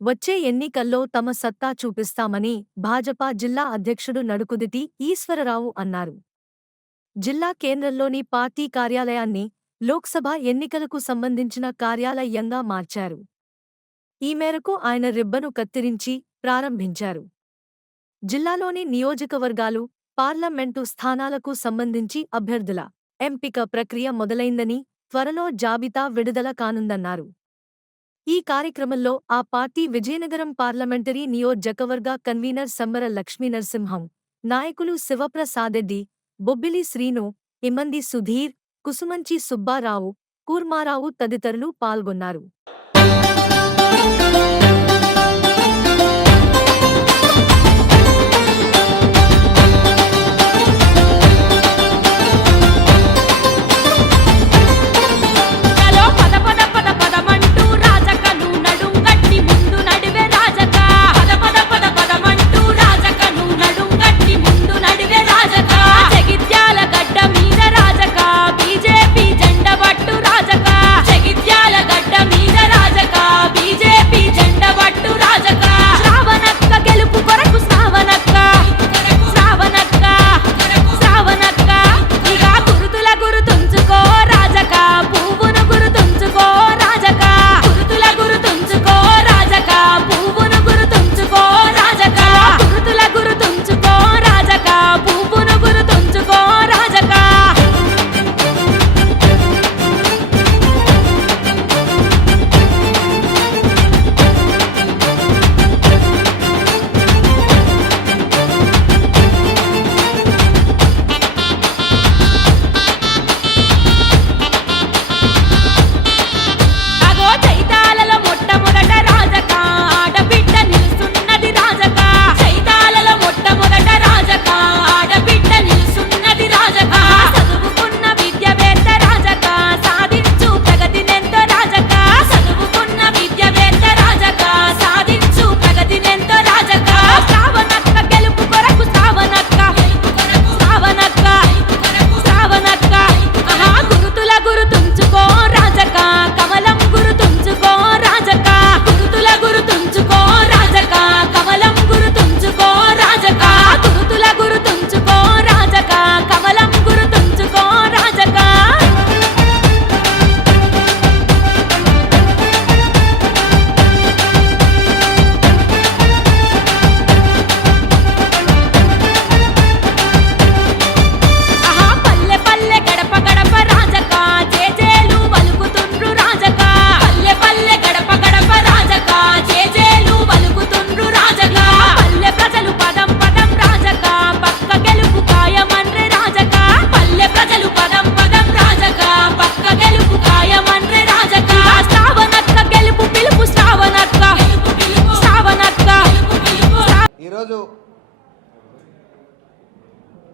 వచ్చే ఎన్నికల్లో తమ సత్తా చూపిస్తామని భాజపా జిల్లా అధ్యక్షుడు నడుకుదిటి ఈశ్వరరావు అన్నారు. జిల్లా కేంద్రంలోని పార్టీ కార్యాలయాన్ని లోక్సభ ఎన్నికలకు సంబంధించిన కార్యాలయంగా మార్చారు. ఈ మేరకు ఆయన రిబ్బను కత్తిరించి ప్రారంభించారు. జిల్లాలోని నియోజకవర్గాలు, పార్లమెంటు స్థానాలకు సంబంధించి అభ్యర్థుల ఎంపిక ప్రక్రియ మొదలైందని, త్వరలో జాబితా విడుదల కానుందన్నారు. ఈ కార్యక్రమంలో ఆ పార్టీ విజయనగరం పార్లమెంటరీ నియోజకవర్గ కన్వీనర్ సమ్మర లక్ష్మీనరసింహం, నాయకులు శివప్రసాదరెడ్డి, బొబ్బిలి శ్రీను, ఇమ్మంది సుధీర్, కుసుమంచి సుబ్బారావు, కూర్మారావు తదితరులు పాల్గొన్నారు.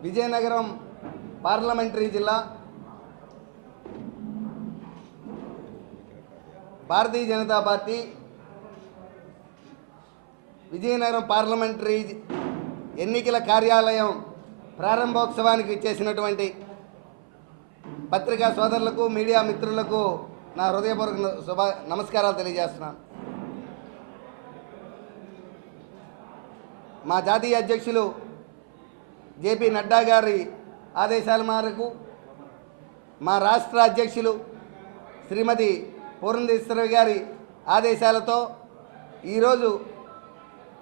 విజయనగరం పార్లమెంటరీ జిల్లా భారతీయ జనతా పార్టీ విజయనగరం పార్లమెంటరీ ఎన్నికల కార్యాలయం ప్రారంభోత్సవానికి ఇచ్చేసినటువంటి పత్రికా సోదరులకు, మీడియా మిత్రులకు నా హృదయపూర్వక నమస్కారాలు తెలియజేస్తున్నాను. మా జాతీయ అధ్యక్షులు జేపీ నడ్డా గారి ఆదేశాల మేరకు, మా రాష్ట్ర అధ్యక్షులు శ్రీమతి పూర్ణేశ్వరి గారి ఆదేశాలతో ఈరోజు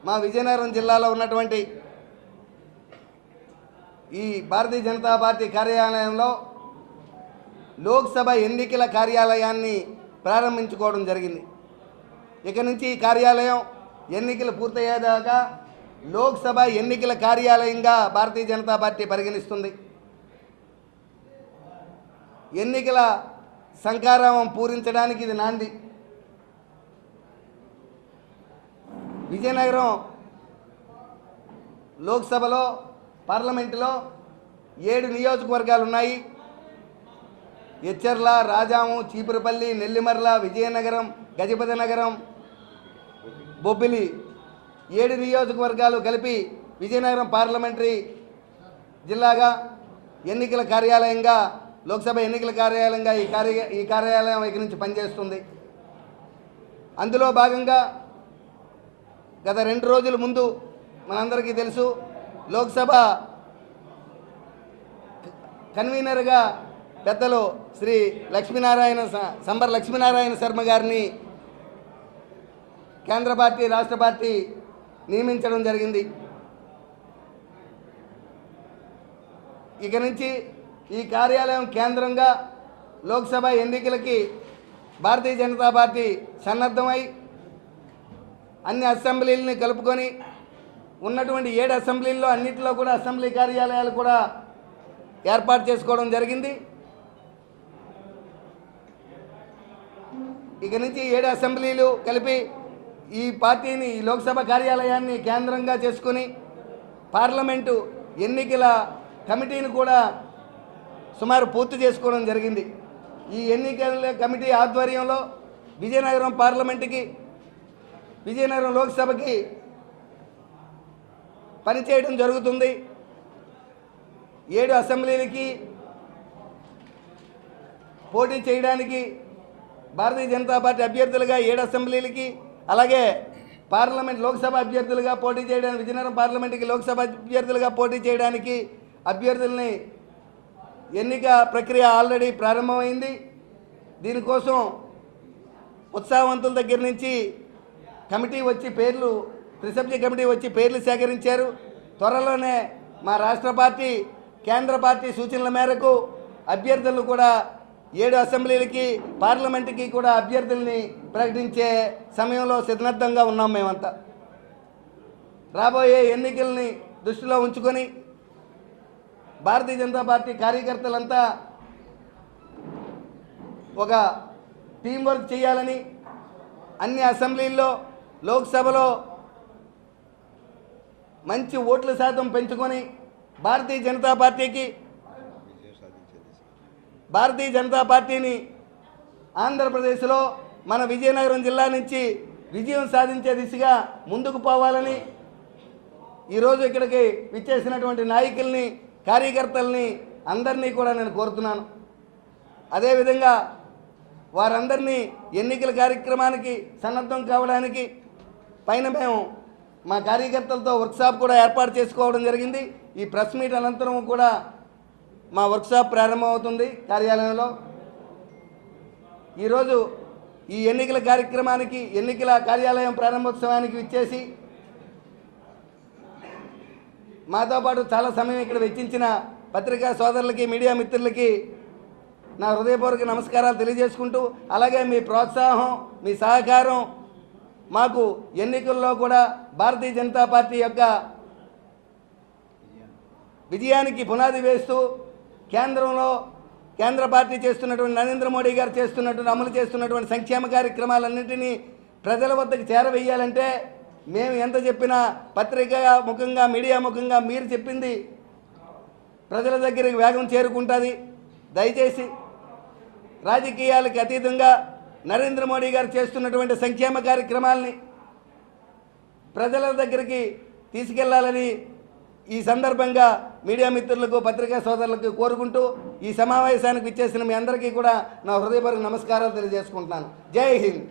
మా విజయనగరం జిల్లాలో ఉన్నటువంటి ఈ భారతీయ జనతా పార్టీ కార్యాలయంలో లోక్సభ ఎన్నికల కార్యాలయాన్ని ప్రారంభించుకోవడం జరిగింది. ఇక నుంచి ఈ కార్యాలయం ఎన్నికలు పూర్తయ్యేదాకా లోక్సభ ఎన్నికల కార్యాలయంగా భారతీయ జనతా పార్టీ పరిగణిస్తుంది. ఎన్నికల సంకారామం పూరించడానికి ఇది నాంది. విజయనగరం లోక్సభలో, పార్లమెంటులో 7 నియోజకవర్గాలు ఉన్నాయి. ఎచ్చర్ల, రాజాము, చీపురుపల్లి, నెల్లిమర్ల, విజయనగరం, గజపతి నగరం, బొబ్బిలి 7 నియోజకవర్గాలు కలిపి విజయనగరం పార్లమెంటరీ జిల్లాగా ఎన్నికల కార్యాలయంగా, లోక్సభ ఎన్నికల కార్యాలయంగా ఈ కార్యాలయం ఇక నుంచి పనిచేస్తుంది. అందులో భాగంగా గత 2 రోజుల ముందు మనందరికీ తెలుసు లోక్సభ కన్వీనర్గా పెద్దలు శ్రీ సంబర లక్ష్మీనారాయణ శర్మ గారిని కేంద్ర పార్టీ రాష్ట్ర పార్టీ నియమించడం జరిగింది. ఇక నుంచి ఈ కార్యాలయం కేంద్రంగా లోక్సభ ఎన్నికలకి భారతీయ జనతా పార్టీ సన్నద్ధమై అన్ని అసెంబ్లీలని కలుపుకొని ఉన్నటువంటి 7 అసెంబ్లీల్లో అన్నింటిలో కూడా అసెంబ్లీ కార్యాలయాలు కూడా ఏర్పాటు చేసుకోవడం జరిగింది. ఇక నుంచి 7 అసెంబ్లీలు కలిపి ఈ పార్టీని ఈ లోక్సభ కార్యాలయాన్ని కేంద్రంగా చేసుకుని పార్లమెంటు ఎన్నికల కమిటీని కూడా సుమారు పూర్తి చేసుకోవడం జరిగింది. ఈ ఎన్నికల కమిటీ ఆధ్వర్యంలో విజయనగరం పార్లమెంటుకి విజయనగరం లోక్సభకి పనిచేయడం జరుగుతుంది. 7 అసెంబ్లీలకి పోటీ చేయడానికి భారతీయ జనతా పార్టీ అభ్యర్థులుగా 7 అసెంబ్లీలకి, అలాగే పార్లమెంట్ లోక్సభ అభ్యర్థులుగా పోటీ చేయడానికి విజయనగరం పార్లమెంటుకి లోక్సభ అభ్యర్థులుగా పోటీ చేయడానికి అభ్యర్థుల్ని ఎన్నిక ప్రక్రియ ఆల్రెడీ ప్రారంభమైంది. దీనికోసం ఉత్సాహవంతుల దగ్గర నుంచి కమిటీ వచ్చి పేర్లు త్రిసభ్య కమిటీ వచ్చి పేర్లు సేకరించారు. త్వరలోనే మా రాష్ట్ర పార్టీ కేంద్ర పార్టీ సూచనల మేరకు అభ్యర్థులను కూడా 7 అసెంబ్లీలకి పార్లమెంటుకి కూడా అభ్యర్థుల్ని ప్రకటించే సమయంలో సిద్ధంగా ఉన్నాం. మేమంతా రాబోయే ఎన్నికల్ని దృష్టిలో ఉంచుకొని భారతీయ జనతా పార్టీ కార్యకర్తలంతా ఒక టీం వర్క్ చేయాలని అన్ని అసెంబ్లీల్లో లోక్సభలో మంచి ఓట్ల శాతం పెంచుకొని భారతీయ జనతా పార్టీని ఆంధ్రప్రదేశ్లో మన విజయనగరం జిల్లా నుంచి విజయం సాధించే దిశగా ముందుకు పోవాలని ఈరోజు ఇక్కడికి విచ్చేసినటువంటి నాయకుల్ని కార్యకర్తల్ని అందరినీ కూడా నేను కోరుతున్నాను. అదేవిధంగా వారందరినీ ఎన్నికల కార్యక్రమానికి సన్నద్ధం కావడానికి పైన మేము మా కార్యకర్తలతో వర్క్షాప్ కూడా ఏర్పాటు చేసుకోవడం జరిగింది. ఈ ప్రెస్ మీట్ అనంతరం కూడా మా వర్క్షాప్ ప్రారంభమవుతుంది కార్యాలయంలో. ఈరోజు ఈ ఎన్నికల కార్యక్రమానికి ఎన్నికల కార్యాలయం ప్రారంభోత్సవానికి విచ్చేసి మాతో పాటు చాలా సమయం ఇక్కడ వెచ్చించిన పత్రికా సోదరులకి మీడియా మిత్రులకి నా హృదయపూర్వక నమస్కారాలు తెలియజేసుకుంటూ, అలాగే మీ ప్రోత్సాహం మీ సహకారం మాకు ఎన్నికల్లో కూడా భారతీయ జనతా పార్టీ యొక్క విజయానికి పునాది వేస్తూ కేంద్రంలో కేంద్ర పార్టీ చేస్తున్నటువంటి నరేంద్ర మోడీ గారు అమలు చేస్తున్నటువంటి సంక్షేమ కార్యక్రమాలన్నింటినీ ప్రజల వద్దకు చేరవేయాలంటే మేము ఎంత చెప్పినా పత్రికా ముఖంగా మీడియా ముఖంగా మీరు చెప్పింది ప్రజల దగ్గరికి వేగం చేరుకుంటుంది. దయచేసి రాజకీయాలకు అతీతంగా నరేంద్ర మోడీ గారు చేస్తున్నటువంటి సంక్షేమ కార్యక్రమాలని ప్రజల దగ్గరికి తీసుకెళ్లాలని ఈ సందర్భంగా మీడియా మిత్రులకు పత్రికా సోదరులకు కోరుకుంటూ ఈ సమావేశానికి విచ్చేసిన మీ అందరికీ కూడా నా హృదయపూర్వక నమస్కారాలు తెలియజేసుకుంటున్నాను. జై హింద్.